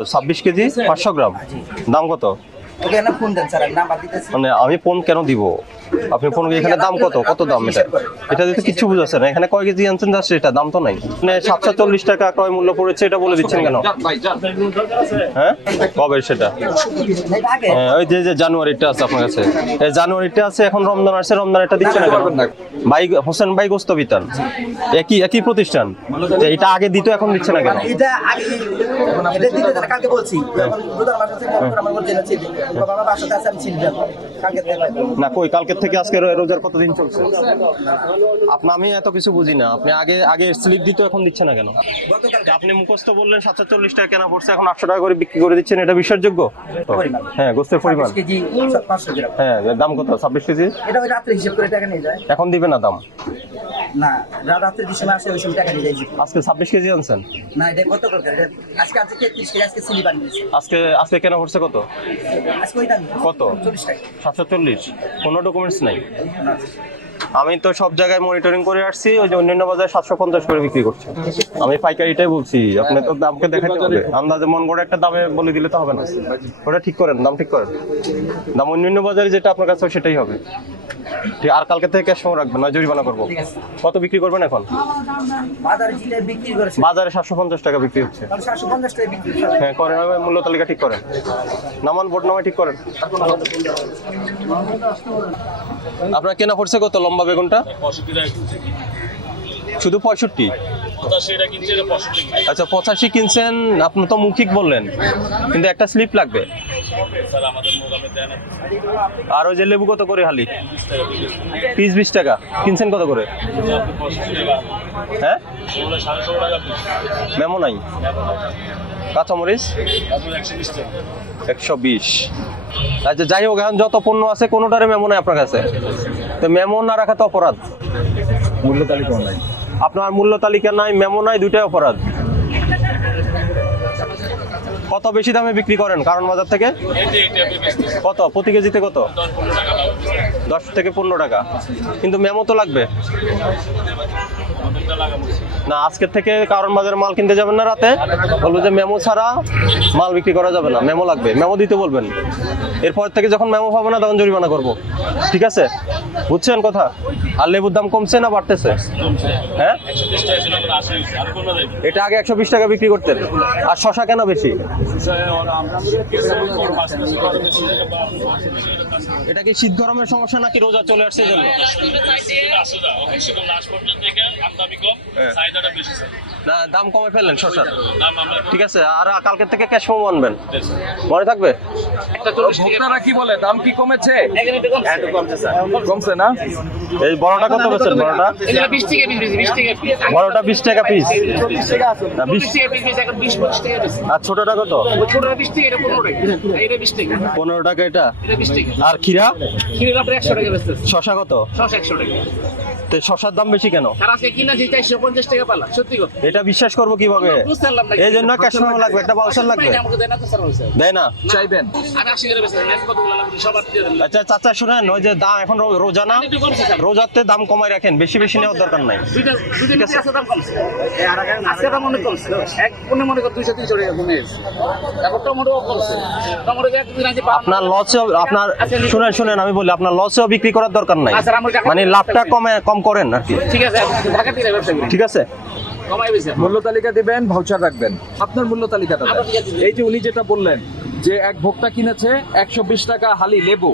26 KG 500 গ্রাম দাম কত? মানে আমি ফোন কেন দিব? আপনি ফোন এখানে দাম কত? কত দাম এটা? এটা দিতে কিছু বুঝাচ্ছে না। এখানে কয় কেজি আনছেন যাচ্ছে এটা দাম তো নাই। মানে 740 টাকা ক্রয় মূল্য পড়েছে এটা বলে দিচ্ছেন কেন? হ্যাঁ কবে সেটা? ওই যে জানুয়ারিটা আছে আপনার কাছে, এই জানুয়ারিটা আছে, এখন রমজান আসছে, রমজান এটা দিচ্ছেন না ভাই? হোসেন ভাই গোস্ত বিতান একই প্রতিষ্ঠান, এটা আগে দিত এখন দিচ্ছে না কেন? না কই কালকের থেকে আজকে রোজার কতদিন চলছে? আমি এত কিছু বুঝি না। আপনি আগে স্লিপ দিত এখন দিচ্ছে না কেন? আপনি মুখস্থ বললেন 740 টাকা কেনা পড়ছে, এখন 800 টাকা করে বিক্রি করে দিচ্ছেন, এটা বিশ্বাসযোগ্য? হ্যাঁ গোস্তের পরিমাণ হ্যাঁ দাম কত? 26 কেজি এখন দিবে না দাম? না রাতে যে সময় আসে ওই সময় টাকা দিয়ে যাই। আজকে 26 কেজি আনছেন? না এটা কত করে? আজকে 33 কেজি, আজকে সিলি বানিয়েছি। আজকে কেনা পড়ছে কত? আজকে ওই দাম কত? 40 টাকা। 740? কোনো ডকুমেন্টস নাই? আমি তো সব জায়গায় মনিটরিং করে আসছি, ওই যে অন্যান্য বাজারে 750 করে বিক্রি করছে। আমি পাইকারিটাই বলছি, আপনি তো দামকে দেখাতে হবে। আন্দাজে মন করে একটা দামে বলে দিলে তো হবে না। ওটা ঠিক করেন, দাম ঠিক করেন। দাম অন্যান্য বাজারে যেটা আপনার কাছে সেটাই হবে। ঠিক, আর কালকে থেকে ক্যাশ রাখবেন না, জরিমানা করবো। কত বিক্রি করবেন এখন? বাজারে যেটা বিক্রি করেছে বাজারে 750 টাকা বিক্রি হচ্ছে। 750 টাকা বিক্রি করে। হ্যাঁ করেন, মূল্য তালিকা ঠিক করেন, নামান বোর্ড নামে ঠিক করেন। আপনার কেনা পড়ছে কত লম্বা বেগুনটা? শুধু 65? আচ্ছা 85 কিনছেন, আপনি তো মৌখিক বললেন, কিন্তু একটা স্লিপ লাগবে। আর ওই যে লেবু কত করে হালি? পিস 20 টাকা। কিনছেন কত করে? হ্যাঁ মেমো নাই? কাঁচামরিচ 120। আচ্ছা যাই হোক, এখন যত পণ্য আছে কোনোটারে মেমো নাই আপনার কাছে, তো মেমো না রাখা তো অপরাধ। মূল্য তালিকা নাই, আপনার মূল্য তালিকা নাই, মেমো নাই, দুইটাই অপরাধ। কত বেশি দামে বিক্রি করেন কারণ বাজার থেকে? কত প্রতি কেজিতে? কত? 10 থেকে 15 টাকা। কিন্তু মেমো তো লাগবে না। আজকের থেকে কারণ বাজারে মাল কিনতে যাবেন না, রাতে বলবো যে মেমো ছাড়া মাল বিক্রি করা যাবে না, মেমো লাগবে, মেমো দিতে বলবেন। এরপর থেকে যখন মেমো পাবো না তখন জরিমানা করবো, ঠিক আছে? বুঝছেন কথা? আর লেবুর দাম কমছে না বাড়তেছে? হ্যাঁ এটা আগে 120 টাকা বিক্রি করতেন। আর শশা কেন বেশি? এটা কি শীত গরমের সমস্যা নাকি রোজা চলে আসছে জন্য? না দাম কমে ফেললেন শশার, ঠিক আছে। আর কালকের থেকে ক্যাশ মেমো আনবেন, মনে থাকবে? ভোক্তারা কি বলে, দাম কি কমেছে? কমছে না? এই বড়টা কত বেচেন? বড়টা 20 টাকা পিস। আর ছোটটা কত? 15 টাকা এটা। আর খিরা? শশা কত? তো শশার দাম বেশি কেন? এটা বিশ্বাস করবো কিভাবে? এই জন্য ক্যাশ মেমো লাগবে, একটা বাউচার লাগবে। দেয় না? চাইবেন? আচ্ছা চাচা শুনেন, ওই যে দাম এখন রোজা না, রোজাতে দাম কমাই রাখেন, বেশি বেশি নেওয়ার দরকার নাই। আপনার লসেও, আপনার শুনেন আমি বলি, আপনার লসেও বিক্রি করার দরকার নাই, মানে লাভটা কম করেন আর কি, ঠিক আছে? মূল্য তালিকা দিবেন, ভাউচার রাখবেন, আপনার মূল্য তালিকাটা দেন। এই যে উনি যেটা বললেন যে এক ভোক্তা কিনেছে 120 টাকা হালি লেবু,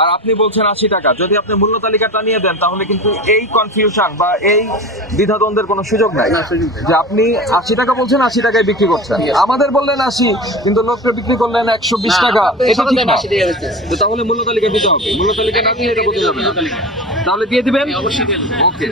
আর আপনি বলছেন 80 টাকা। যদি আপনি মূল্য তালিকাটা নিয়ে দেন তাহলে কিন্তু এই কনফিউশন বা এই দ্বিধাদ্বন্দ্বের কোনো সুযোগ নাই যে আপনি 80 টাকা বলছেন, 80 টাকায় বিক্রি করছেন। আমাদের বললেন 80, কিন্তু লোককে বিক্রি করলেন 120 টাকা, এটা ঠিক না। তো তাহলে মূল্য তালিকা দিতে হবে, মূল্য তালিকা না দিয়ে এটা বলতে যাবে না, তাহলে দিয়ে দিবেন। ওকে।